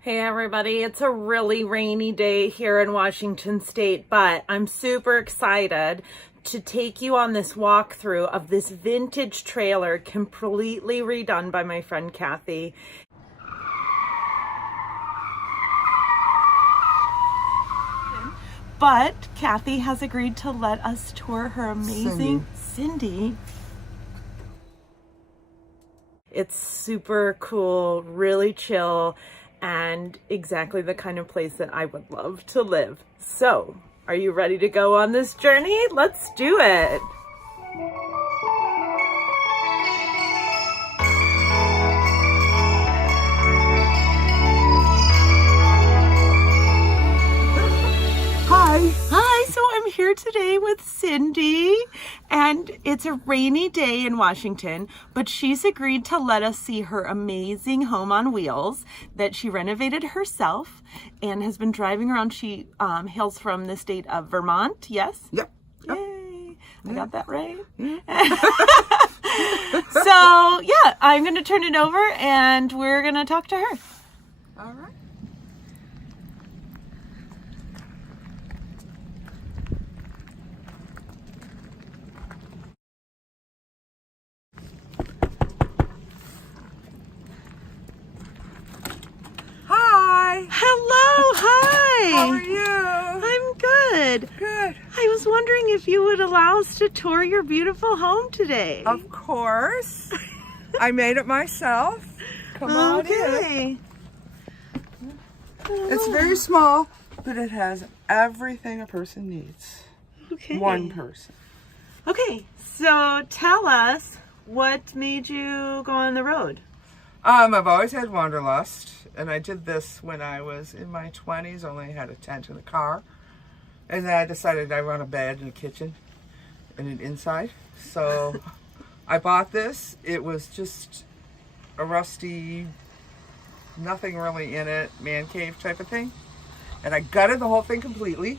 Hey everybody, it's a really rainy day here in Washington State, but I'm super excited to take you on this walkthrough of this vintage trailer completely redone by my friend Kathy. But Kathy has agreed to let us tour her amazing Cindy. It's super cool, really chill, and exactly the kind of place that I would love to live. So, are you ready to go on this journey? Let's do it. Hi, so I'm here today with Cindy, and it's a rainy day in Washington, but she's agreed to let us see her amazing home on wheels that she renovated herself and has been driving around. She hails from the state of Vermont, yes? Yep. Yay, I got that right. So, yeah, I'm going to turn it over and we're going to talk to her. All right. Hello, hi. How are you? I'm good. Good. I was wondering if you would allow us to tour your beautiful home today. Of course. I made it myself. Come on in. It's very small, but it has everything a person needs. Okay. One person. Okay, so tell us what made you go on the road? I've always had wanderlust, and I did this when I was in my 20s, only had a tent in the car. And then I decided I want a bed and a kitchen and an inside. So I bought this. It was just a rusty, nothing really in it, man cave type of thing. And I gutted the whole thing completely,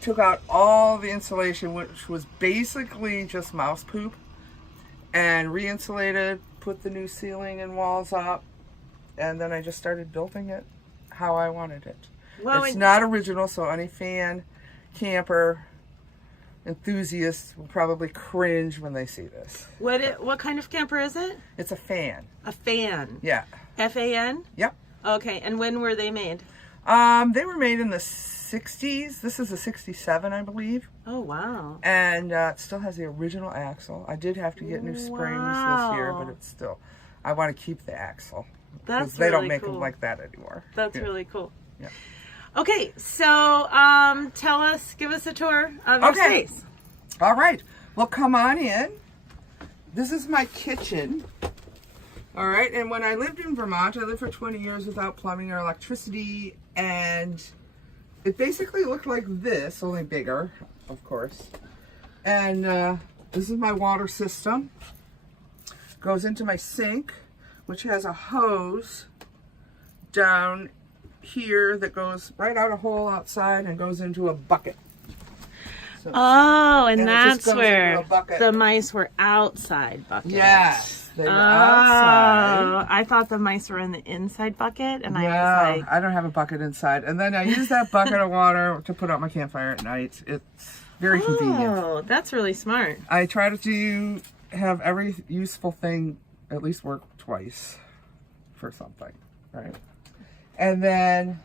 took out all the insulation, which was basically just mouse poop, and re-insulated, put the new ceiling and walls up, and then I just started building it how I wanted it. Well, it's not original, so any fan, camper, enthusiast will probably cringe when they see this. What kind of camper is it? It's a fan. A fan. Yeah. F-A-N? Yep. Okay, and when were they made? They were made in the 60s. This is a 67, I believe. Oh, wow. And it still has the original axle. I did have to get new springs this year, but it's still, I want to keep the axle. That's because they don't really make cool. them like that anymore. That's really cool. Yeah. Okay, so give us a tour of your space. All right. Well, come on in. This is my kitchen. All right. And when I lived in Vermont, I lived for 20 years without plumbing or electricity, and it basically looked like this, only bigger, of course. And this is my water system. Goes into my sink, which has a hose down here that goes right out a hole outside and goes into a bucket. So, and that's where the mice were outside buckets. Yes, they were outside. I thought the mice were in the inside bucket, and no, I was like, I don't have a bucket inside. And then I use that bucket of water to put out my campfire at night. It's very convenient. Oh, that's really smart. I try to have every useful thing at least work twice for something, right? And then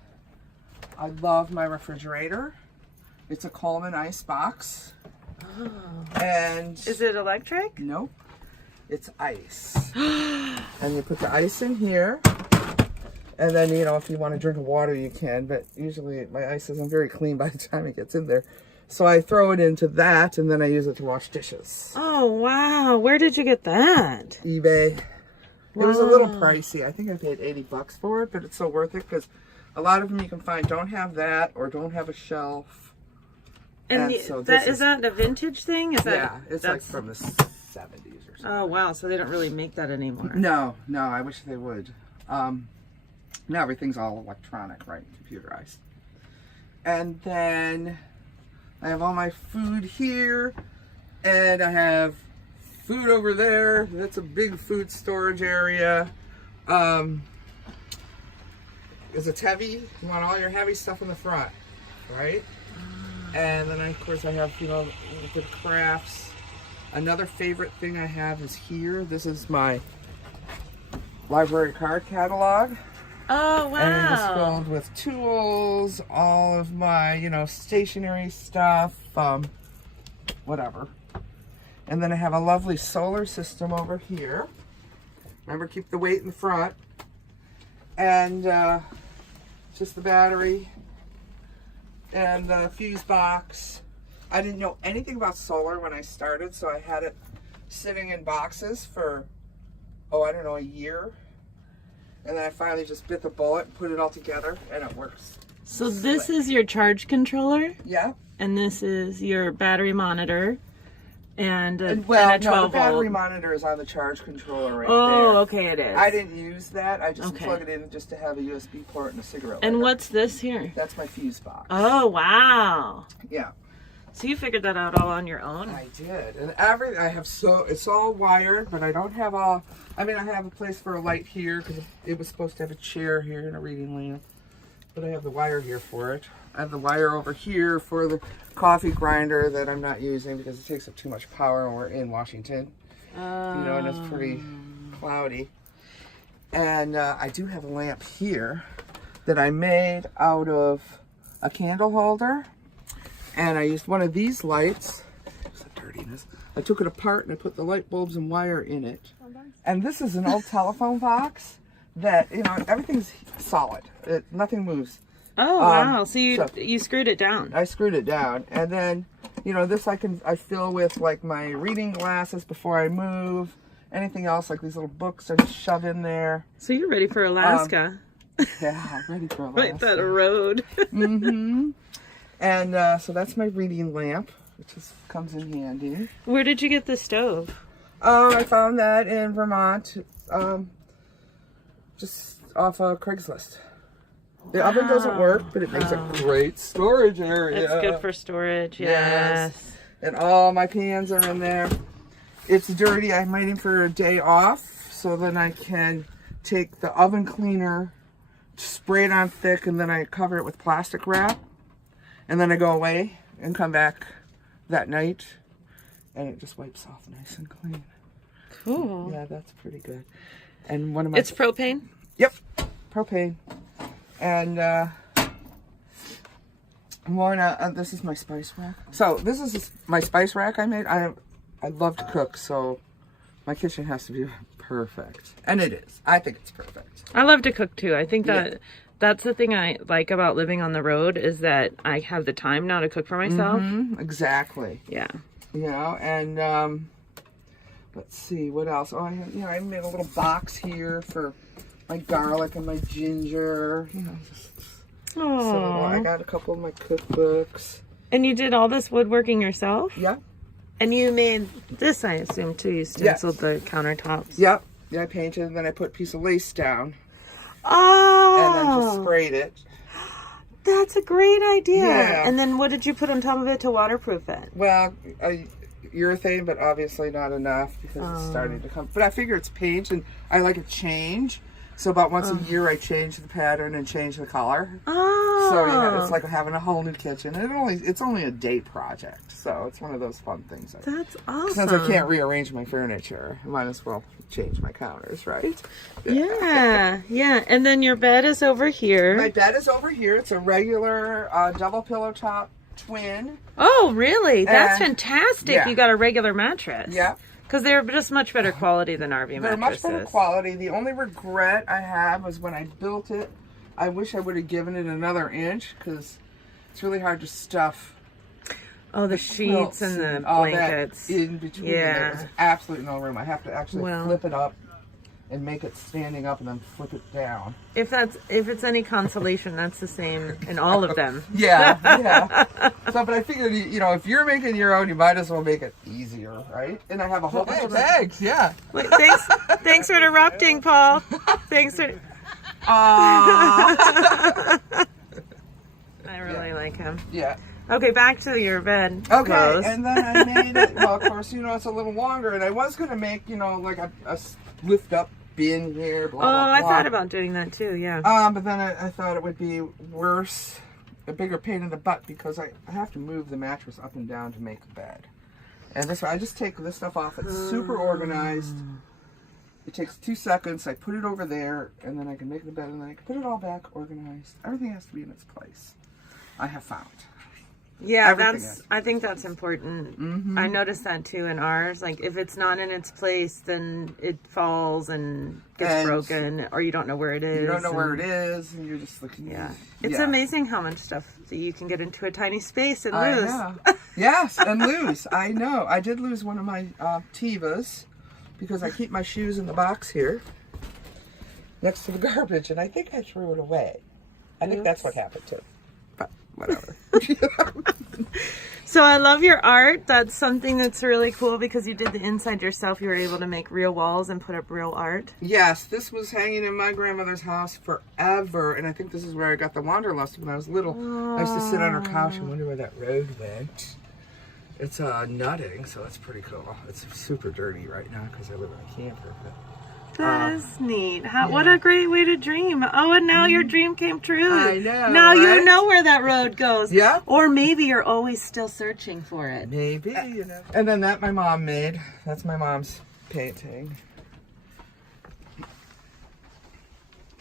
I love my refrigerator. It's a Coleman ice box. Oh. And is it electric? Nope. It's ice. And you put the ice in here. And then, you know, if you want to drink water, you can. But usually my ice isn't very clean by the time it gets in there. So I throw it into that, and then I use it to wash dishes. Oh, wow. Where did you get that? eBay. Wow. It was a little pricey. I think I paid $80 for it, but it's so worth it because a lot of them you can find don't have that or don't have a shelf. And so is that a vintage thing? Yeah, it's like from the 70s or something. Oh, wow. So they don't really make that anymore. No, I wish they would. Now everything's all electronic, right? Computerized. And then I have all my food here, and I have food over there. That's a big food storage area. because it's heavy. You want all your heavy stuff in the front, right? And then of course I have, you know, little bit of crafts. Another favorite thing I have is here. This is my library card catalog. Oh, wow. And it's filled with tools, all of my, you know, stationery stuff, whatever. And then I have a lovely solar system over here. Remember, keep the weight in the front. And just the battery and the fuse box. I didn't know anything about solar when I started, so I had it sitting in boxes for, oh, I don't know, a year. And then I finally just bit the bullet and put it all together, and it works. So this is your charge controller? Yeah. And this is your battery monitor and a 12 no, the volt. battery monitor is on the charge controller right there. Oh, okay, it is. I didn't use that. I just plug it in just to have a USB port and a cigarette lighter. And what's this here? That's my fuse box. Oh, wow. Yeah. So you figured that out all on your own? I did. And I have it's all wired, but I don't have I have a place for a light here because it was supposed to have a chair here and a reading lamp. But I have the wire here for it. I have the wire over here for the coffee grinder that I'm not using because it takes up too much power when we're in Washington. You know, and it's pretty cloudy. And I do have a lamp here that I made out of a candle holder. And I used one of these lights. There's the dirtiness. I took it apart and I put the light bulbs and wire in it. And this is an old telephone box that, you know, everything's solid. Nothing moves. Oh, wow. So you screwed it down. I screwed it down. And then, you know, this I fill with like my reading glasses before I move. Anything else, like these little books I just shove in there. So you're ready for Alaska. Yeah, I'm ready for Alaska. Right, that road. Mm-hmm. And so that's my reading lamp, which comes in handy. Where did you get the stove? Oh, I found that in Vermont, just off of Craigslist. The oven doesn't work, but it makes a great storage area. It's good for storage, yes. And all my pans are in there. It's dirty. I'm waiting for a day off, so then I can take the oven cleaner, spray it on thick, and then I cover it with plastic wrap. And then I go away and come back that night, and it just wipes off nice and clean. Cool. Yeah, that's pretty good. And one of my... It's propane? Yep, propane. And this is my spice rack. So this is my spice rack I made. I love to cook, so my kitchen has to be perfect. And it is. I think it's perfect. I love to cook too. I think that that's the thing I like about living on the road is that I have the time now to cook for myself. Mm-hmm, exactly. Yeah. You know, and let's see, what else? Oh, I made a little box here for my garlic and my ginger. You know, so I got a couple of my cookbooks. And you did all this woodworking yourself? Yeah. And you made this, I assume, too. You stenciled the countertops. Yep. Yeah, I painted, and then I put a piece of lace down. Oh! And then just sprayed it. That's a great idea. Yeah. And then what did you put on top of it to waterproof it? Well, urethane, but obviously not enough because it's starting to come. But I figure it's paint, and I like a change. So about once a year, I change the pattern and change the color. Oh. So yeah, it's like having a whole new kitchen. And it's only a day project, so it's one of those fun things. That's awesome. Since I can't rearrange my furniture, I might as well change my counters, right? Yeah, yeah. And then your bed is over here. My bed is over here. It's a regular double pillow top twin. Oh, really? That's And- fantastic. yeah. You got a regular mattress. Yeah. Because they're just much better quality than RV They're mattresses. much better quality. The only regret I have was when I built it, I wish I would have given it another inch because it's really hard to stuff Oh, the sheets quilts and the all blankets. that in between. Yeah. There's absolutely no room. I have to actually Well. flip it up and make it standing up and then flip it down. If it's any consolation, that's the same in all of them. Yeah, yeah. So, but I figured, you know, if you're making your own, you might as well make it easier, right? And I have a whole bunch of bags. Yeah. Wait, thanks for interrupting, Paul. Thanks for. Aww. I really like him. Yeah. Okay, back to your bed. Okay, clothes. and then I made it, well, of course, you know, it's a little longer, and I was going to make, you know, like a lift up bin here, blah, Oh, blah, I blah. thought about doing that too, yeah. But then I thought it would be worse, a bigger pain in the butt, because I have to move the mattress up and down to make the bed. And this way, I just take this stuff off. It's super organized. It takes 2 seconds. I put it over there, and then I can make the bed, and then I can put it all back organized. Everything has to be in its place, I have found. Yeah, Everything I think that's important. Mm-hmm. I noticed that too in ours. Like, if it's not in its place, then it falls and gets broken, or you don't know where it is. You don't know where it is, and you're just looking. Yeah. It's amazing how much stuff that you can get into a tiny space and I lose. know. Yes, and lose. I know. I did lose one of my Tivas, because I keep my shoes in the box here next to the garbage, and I think I threw it away. I think that's what happened too. But whatever. So I love your art. That's something that's really cool because you did the inside yourself. You were able to make real walls and put up real art. Yes, this was hanging in my grandmother's house forever, and I think this is where I got the wanderlust when I was little. I used to sit on her couch and wonder where that road went. It's nutting, so that's pretty cool. It's super dirty right now because I live in a camper. But that's neat. What a great way to dream. Oh, and now your dream came true. I know, Now right? you know where that road goes. Yeah. Or maybe you're always still searching for it. Maybe, you know. And then that my mom made. That's my mom's painting.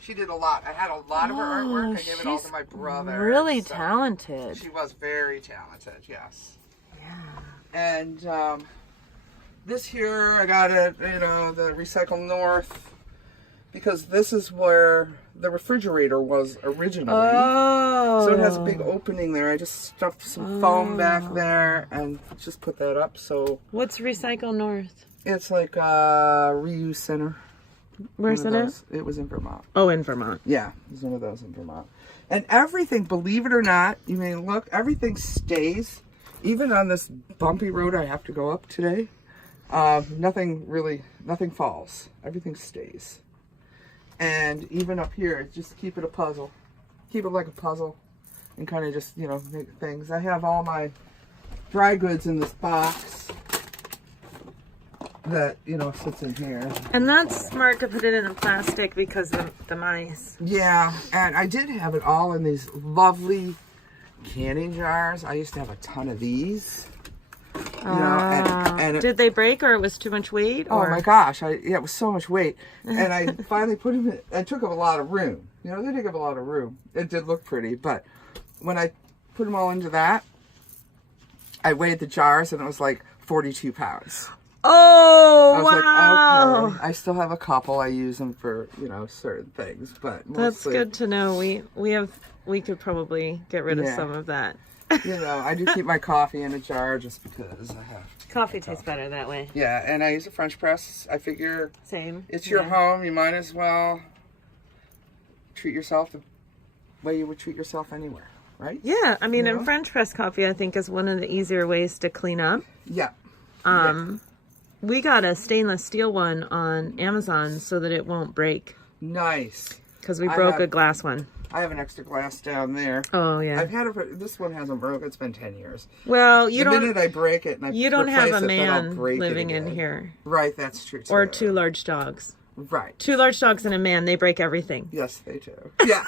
She did a lot. I had a lot of her artwork. I gave it all to my brother. Really so talented. She was very talented, yes. Yeah. And this here, I got it, you know, the Recycle North, because this is where the refrigerator was originally. Oh. So it has a big opening there. I just stuffed some foam back there and just put that up. So What's Recycle North? it's like a reuse center. Where's it at? It was in Vermont. Oh, in Vermont. Yeah, there's one of those in Vermont. And everything, believe it or not, you may look, everything stays. Even on this bumpy road I have to go up today, nothing falls. Everything stays. And even up here, just keep it a puzzle. Keep it like a puzzle and kind of just, you know, make things. I have all my dry goods in this box that, you know, sits in here. And that's smart to put it in a plastic because of the mice. Yeah, and I did have it all in these lovely canning jars. I used to have a ton of these. You know, and did they break or it was too much weight? Oh Or? my gosh, it was so much weight. And I finally put them in, I took up a lot of room. You know, they take up a lot of room. It did look pretty, but when I put them all into that, I weighed the jars and it was like 42 pounds. Oh, I was wow. like, okay, I still have a couple. I use them for, you know, certain things, but mostly, That's good to know. We could probably get rid of some of that. You know, I do keep my coffee in a jar just because I have to. Coffee tastes better that way. Yeah, and I use a French press. I figure Same. it's your home. You might as well treat yourself the way you would treat yourself anywhere, right? Yeah, I mean, You know? and French press coffee, I think, is one of the easier ways to clean up. Yeah. We got a stainless steel one on Amazon so that it won't break Nice. because we broke a glass one. I have an extra glass down there. Oh yeah. I've had it for, this one hasn't broken. It's been 10 years. Well, The minute I break it and I you don't have replace a it, then I'll man break it living in again. here. Right, that's true too. Or 2 large dogs. Right. 2 large dogs and a man, they break everything. Yes, they do. Yeah.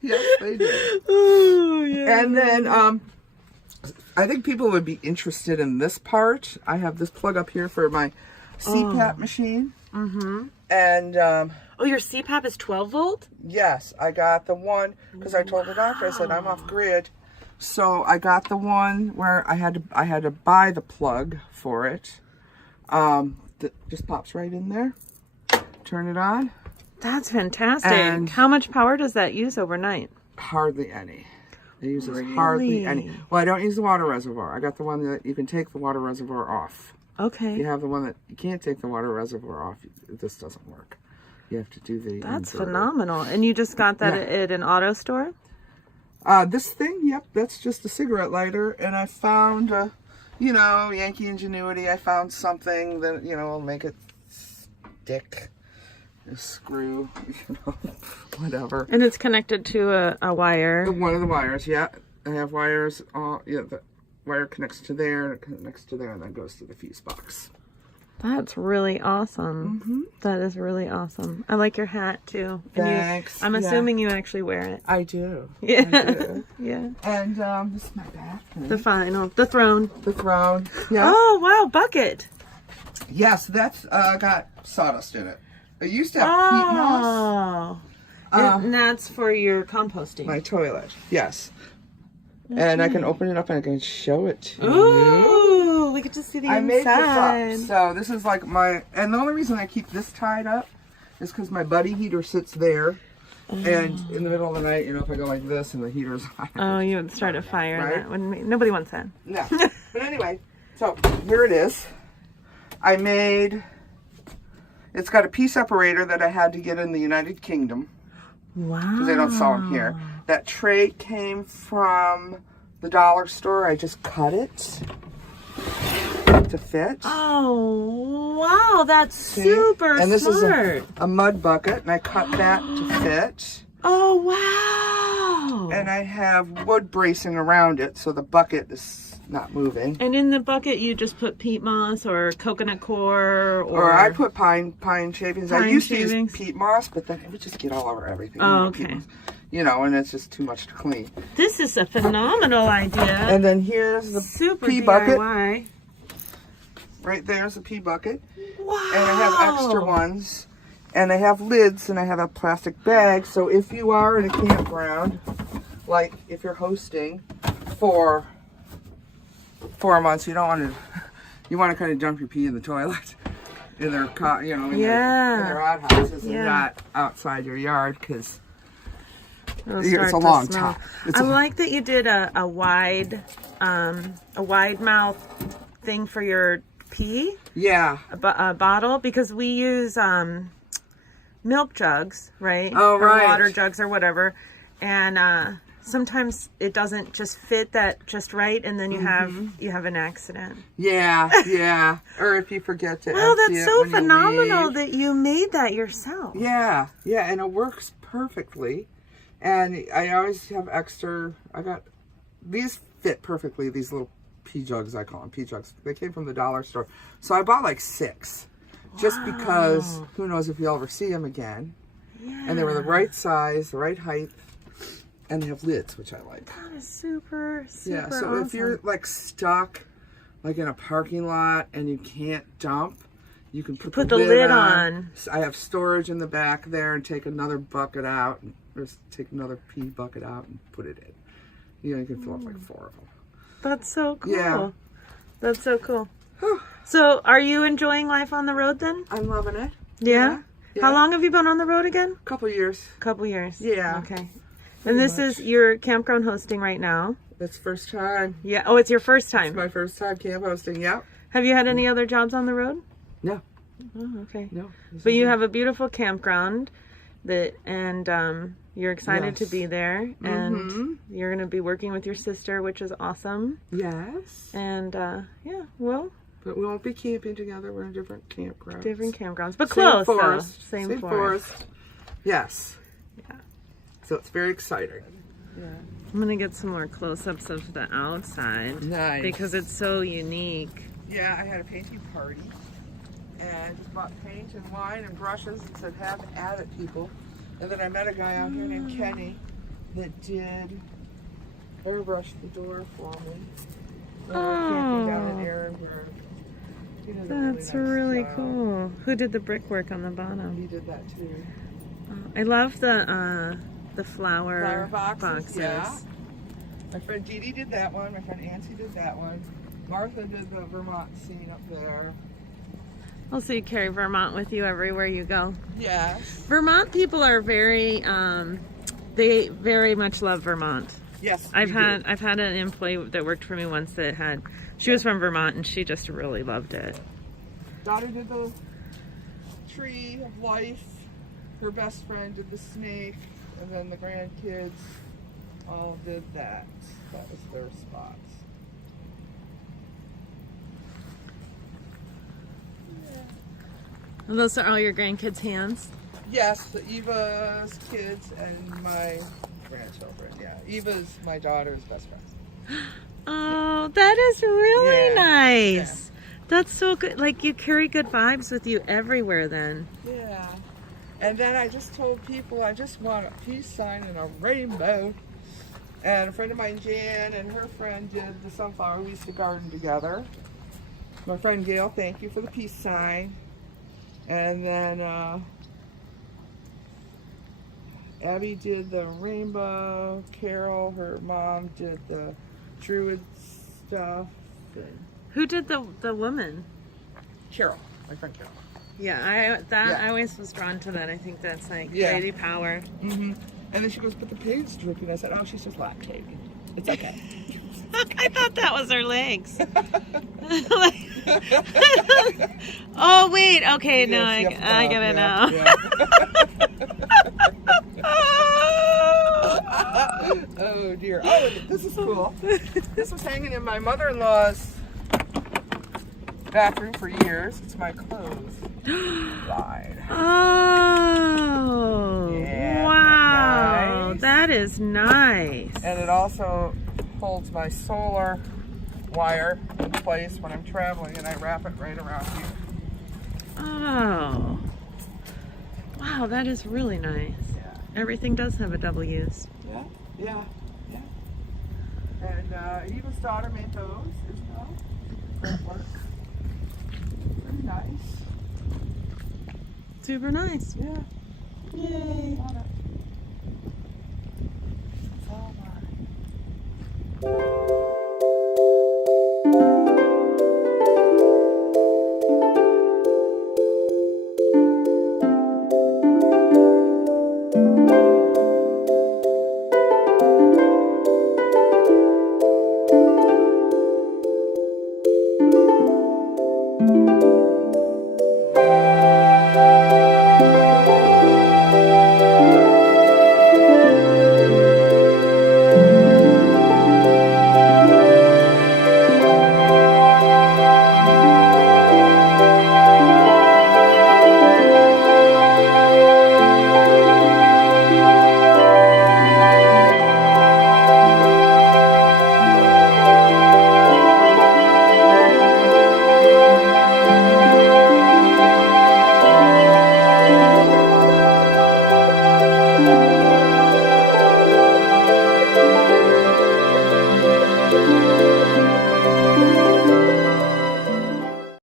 Yes, they do. Oh, yeah. And then I think people would be interested in this part. I have this plug up here for my CPAP machine. Mm-hmm. And Oh, your CPAP is 12 volt? yes, I got the one because I told the doctor, I said I'm off grid. So I got the one where I had to buy the plug for it. That just pops right in there. Turn it on. That's fantastic. And- How much power does that use overnight? Hardly any. It uses hardly any. Well, I don't use the water reservoir. I got the one that you can take the water reservoir off. Okay. If you have the one that you can't take the water reservoir off, this doesn't work. You have to do the That's inverter. phenomenal. And you just got that at an auto store? This thing, yep, that's just a cigarette lighter. And I found, you know, Yankee ingenuity. I found something that, you know, will make it stick. A screw, you know, whatever. And it's connected to a wire. One of the wires, yeah. I have wires. The wire connects to there, and it connects to there, and then goes to the fuse box. That's really awesome. That is really awesome. I like your hat too. And Thanks. I'm assuming you actually wear it. I do. Yeah. I do. Yeah. And this is my bathroom. The throne. The throne. Yeah. Oh, wow, bucket. Yes, that's got sawdust in it. It used to have peat moss. And that's for your composting. My toilet. Yes. And I can open it up and I can show it to you. Ooh, we get to see the I made inside. this up. So this is like my, and the only reason I keep this tied up is because my buddy heater sits there. And in the middle of the night, you know, if I go like this and the heater's on. Oh, you would start a fire. Right? That wouldn't nobody wants that. No. But anyway, so here it is. I made, it's got a pea separator that I had to get in the United Kingdom. Wow. Because they don't sell them here. That tray came from the dollar store. I just cut it to fit. Oh, wow. That's See? super And this smart. is a mud bucket, and I cut that to fit. Oh, wow. And I have wood bracing around it, so the bucket is not moving. And in the bucket, you just put peat moss or coconut coir Or I put pine shavings. I Pine used shavings. to use peat moss, but then it would just get all over everything. Oh, You know, peat okay. moss. You know, and it's just too much to clean. This is a phenomenal idea. And then here's the Super pea DIY. bucket. Right there's a pea bucket. Wow. And I have extra ones. And I have lids and I have a plastic bag. So if you are in a campground, like if you're hosting for 4 months, you don't want to, you want to kind of dump your pee in the toilet. In their, you know, in their outhouses and not outside your yard because it's a long time. I like that you did a wide mouth thing for your pee. Yeah. A bottle, because we use milk jugs, right? Oh, right. Or water jugs or whatever, and sometimes it doesn't just fit that just right, and then you have an accident. Yeah. Or if you forget to Wow, empty that's it so when you phenomenal leave. that you made that yourself. Yeah, and it works perfectly. And I always have extra. These fit perfectly. These little pea jugs, I call them pea jugs. They came from the dollar store, so I bought like 6, just because who knows if you'll ever see them again. Yeah. And they were the right size, the right height, and they have lids, which I like. That is super Yeah, so awesome. if you're like stuck, like in a parking lot, and you can't dump, you can put the lid on. I have storage in the back there, and take another bucket out, or take another pea bucket out and put it in. You know, you can fill up like 4 of them. That's so cool. Yeah. That's so cool. So, are you enjoying life on the road then? I'm loving it. Yeah? Yeah. How long have you been on the road again? Couple years. Couple years. Yeah. Okay. And this is your campground hosting right now? It's first time. Yeah. Oh, it's your first It's time. my first time camp hosting. Yep. Have you had any other jobs on the road? No. Oh, okay. No. But you have a beautiful campground and you're excited to be there, and you're going to be working with your sister, which is awesome. Yes. And yeah, well, but we won't be camping together. We're in different campgrounds. But Same close forest. though. Same forest. Yes. Yeah. So it's very exciting. Yeah. I'm going to get some more close-ups of the outside. Nice. Because it's so unique. Yeah, I had a painting party and just bought paint and wine and brushes and said, have at it, people. And then I met a guy out here named Kenny that did airbrush the door for me. We were camping down in Ehrenberg. He did a That's really nice job. cool. Who did the brickwork on the bottom? He did that too. I love the flower boxes. Yeah. My friend Dee Dee did that one. My friend Nancy did that one. Martha did the Vermont scene up there. Also, you carry Vermont with you everywhere you go. Yes. Vermont people are very, they very much love Vermont. Yes. I've had an employee that worked for me once that she was from Vermont and she just really loved it. Daughter did the tree of life. Her best friend did the snake, and then the grandkids all did that. That was their spots. And those are all your grandkids' hands? Yes, Eva's kids and my grandchildren. Yeah, Eva's my daughter's best friend. Oh, that is really Yeah. nice. That's so good. Like, you carry good vibes with you everywhere then. Yeah. And then I just told people I just want a peace sign and a rainbow. And a friend of mine, Jan, and her friend did the sunflower. We used to garden together. My friend Gail, thank you for the peace sign. And then Abby did the rainbow. Carol, her mom, did the druid stuff. And Who did the woman? Carol, my friend Carol. Yeah, I always was drawn to that. I think that's like lady power. Mm-hmm. And then she goes, but the paint's dripping. I said, oh, she's just lactating. It's okay. I thought that was her legs. Oh wait, okay, no, I get it now. Yeah. Oh dear. Oh, this is cool. This was hanging in my mother-in-law's bathroom for years. It's my clothes line. Oh, Yeah, wow, nice. that is nice. And it also holds my solar wire in place when I'm traveling, and I wrap it right around here. Oh, wow, that is really nice. Yeah. Everything does have a double use. Yeah. And Eva's daughter made those as well. Great work. Very nice. Super nice. Yeah. Yay. Love it.